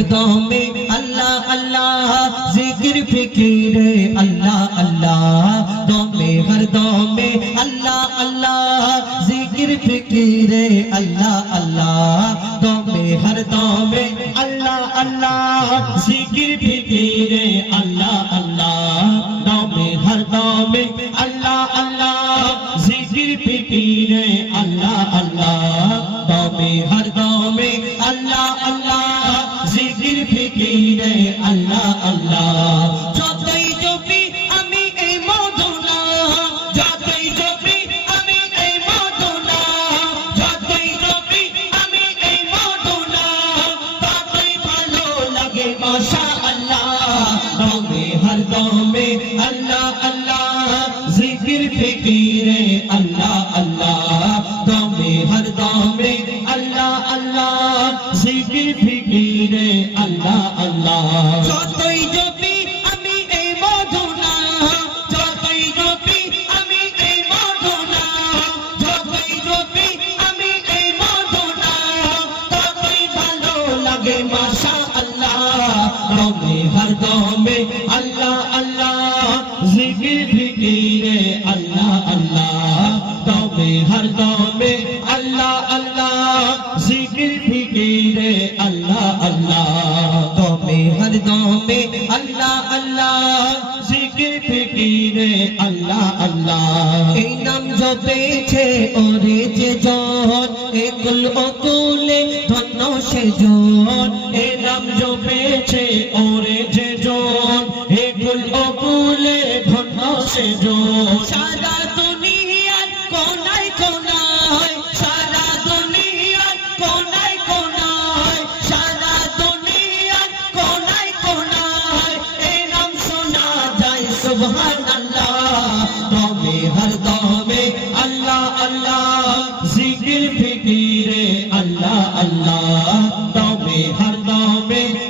مردوں میں اللہ اللہ، ذکر فکر، اللہ اللہ۔ دوں میں مردوں میں اللہ اللہ، ذکر فکر، اللہ اللہ۔ دوں میں، ہر دوں میں اللہ اللہ، ذکر فکر، اللہ اللہ۔ دوں میں، ہر دوں میں اللہ اللہ، ذکر فکر، اللہ اللہ۔ دوں میں، ہر फिकीরে আল্লাহ আল্লাহ ফিকিরে আল্লাহ আল্লাহ দমে হর দমে আল্লাহ আল্লাহ, জিকির, ফিকিরে আল্লাহ আল্লাহ দমে হর দমে আল্লাহ আল্লাহ, জিকির, ফিকিরে আল্লাহ আল্লাহ। এই নাম জপেছে ওরে যে জন একুল অকুলে ধন্য সে জন। এই নাম জপেছে ওরে যে জন একুল অকুলে ধন্য সে জন সারা দুনিয়ার শোনা যায় সুবহানাল্লাহ। দমে, হর দমে, আল্লাহ আল্লাহ। জিকির, ফিকিরে, আল্লাহ আল্লাহ। দমে, হর দমে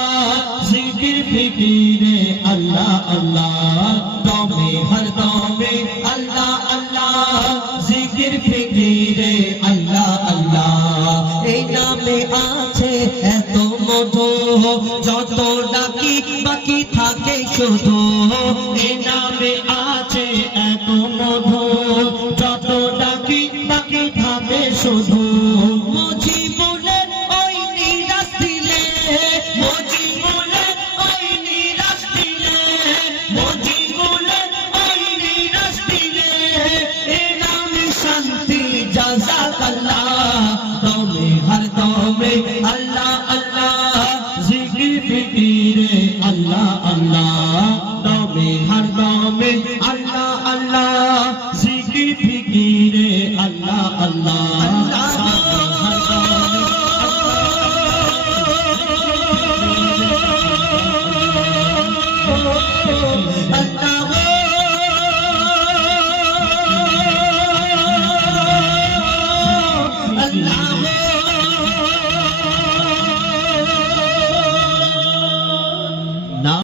তীরে আল্লাহ আল্লাহ। দমে, হর দমে, আল্লাহ আল্লাহ। জিকির, ফিকিরে, আল্লাহ আল্লাহ। এই নামে আছে এত মধু, যত ডাকি বাকি থাকে শুধু। এই নামে साथ अल्लाह तोमे हर तोमे अल्लाह अल्लाह जिक्र फिक्र अल्लाह अल्लाह